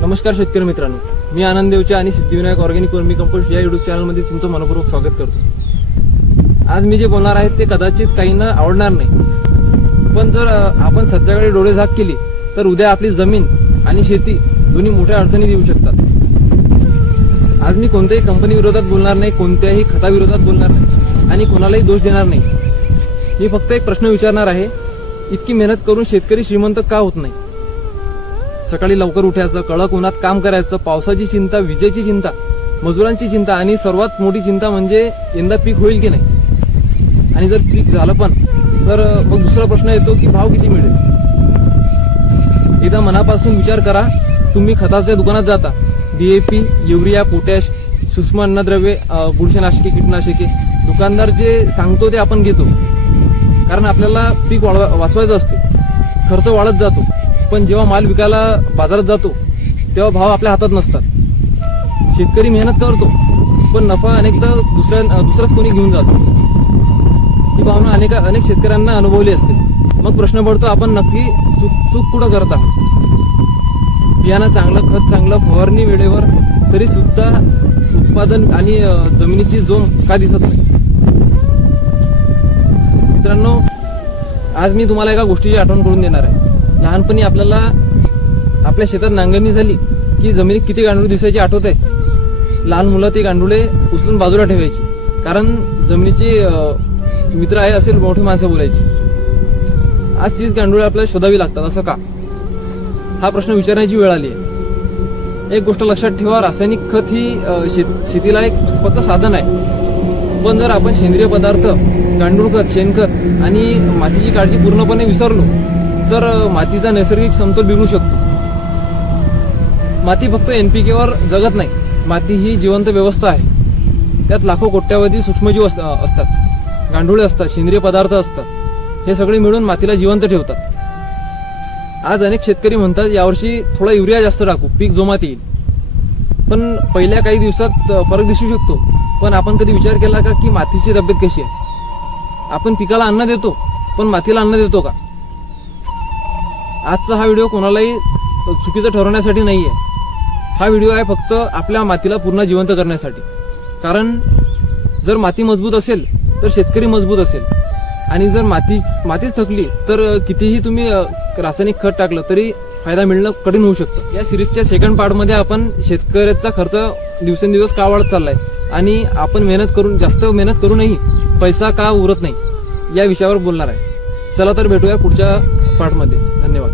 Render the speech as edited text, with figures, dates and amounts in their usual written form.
नमस्कार शेतकरी मित्रांनो, मी आनंद देवचे आणि सिद्धिविनायक ऑर्गॅनिक वर्मी कंपोस्ट या युट्यूब चॅनलमध्ये तुमचं मनपूर्वक स्वागत करतो। आज मी जे बोलणार आहे ते कदाचित काहींना आवडणार नाही, पण जर आपण सध्याकडे डोळे झाक केली तर उद्या आपली जमीन आणि शेती दोन्ही मोठ्या अडचणीत येऊ शकतात। आज मी कोणत्याही कंपनी विरोधात बोलणार नाही, कोणत्याही खताविरोधात बोलणार नाही आणि कोणालाही दोष देणार नाही। मी फक्त एक प्रश्न विचारणार आहे, इतकी मेहनत करून शेतकरी श्रीमंत का होत नाही? सकाळी लवकर उठायचं, कडक उन्हात काम करायचं, पावसाची चिंता, विजेची चिंता, मजुरांची चिंता आणि सर्वात मोठी चिंता म्हणजे यंदा पीक होईल की नाही। आणि जर पीक झालं पण तर मग दुसरा प्रश्न येतो की भाव किती मिळेल। एकदा मनापासून विचार करा, तुम्ही खताच्या दुकानात जाता, DAP, युरिया, पोटॅश, सूक्ष्म अन्नद्रव्ये, बुरशीनाशके, कीटकनाशके, दुकानदार जे सांगतो ते आपण घेतो, कारण आपल्याला पीक वाचवायचं असते, खर्च वाढत जातो। पण जेव्हा माल विकायला बाजारात जातो तेव्हा भाव आपल्या हातात नसतात। शेतकरी मेहनत करतो पण नफा अनेकदा दुसराच कोणी घेऊन जातो। ही भावना अनेक शेतकऱ्यांना अनुभवली असते। मग प्रश्न पडतो, आपण नक्की चूक कुठं करत आहोत? बियाणं चांगलं, खत चांगलं, फवारणी वेळेवर, तरी सुद्धा उत्पादन आणि जमिनीची जोम का दिसत नाही? मित्रांनो, आज मी तुम्हाला एका गोष्टीची आठवण करून देणार आहे। लहानपणी आपल्याला आपल्या शेतात नांगरणी झाली की जमिनीत किती गांडूळ दिसायची आठवत आहे? लहान मुलं ते गांडुळे उचलून बाजूला ठेवायची, कारण जमिनीचे मित्र आहे असेल मोठी माणसं बोलायची। आज तीच गांडुळे आपल्याला शोधावी लागतात, असं का? हा प्रश्न विचारण्याची वेळ आली आहे। एक गोष्ट लक्षात ठेवा, रासायनिक खत ही शेतीला एक फक्त साधन आहे, पण जर आपण सेंद्रिय पदार्थ, गांडूळ खत, शेणखत आणि मातीची काळजी पूर्णपणे विसरलो तर मातीचा नैसर्गिक समतोल बिघडू शकतो। माती फक्त NPK वर जगत नाही, माती ही जिवंत व्यवस्था आहे। त्यात लाखो कोट्यावधी सूक्ष्मजीव असतात, गांडुळे असतात, सेंद्रिय पदार्थ असतात, हे सगळे मिळून मातीला जिवंत ठेवतात। आज अनेक शेतकरी म्हणतात यावर्षी थोडा युरिया जास्त टाकू, पीक जोमात येईल। पण पहिल्या काही दिवसात फरक दिसू शकतो, पण आपण कधी विचार केला का की मातीची तब्येत कशी आहे? आपण पिकाला अन्न देतो, पण मातीला अन्न देतो का? आजचा हा व्हिडिओ कोणालाही चुकीचं ठरवण्यासाठी नाही आहे। हा व्हिडिओ आहे फक्त आपल्या मातीला पुन्हा जिवंत करण्यासाठी। कारण जर माती मजबूत असेल तर शेतकरी मजबूत असेल, आणि जर मातीच थकली तर कितीही तुम्ही रासायनिक खत टाकलं तरी फायदा मिळणं कठीण होऊ शकतं। या सिरीजच्या सेकंड पार्टमध्ये आपण शेतकऱ्याचा खर्च दिवसेंदिवस का वाढत चाललाय आणि आपण जास्त मेहनत करूनही पैसा का उरत नाही या विषयावर बोलणार आहे। चला तर भेटूया पुढच्या पार्टमध्ये। धन्यवाद।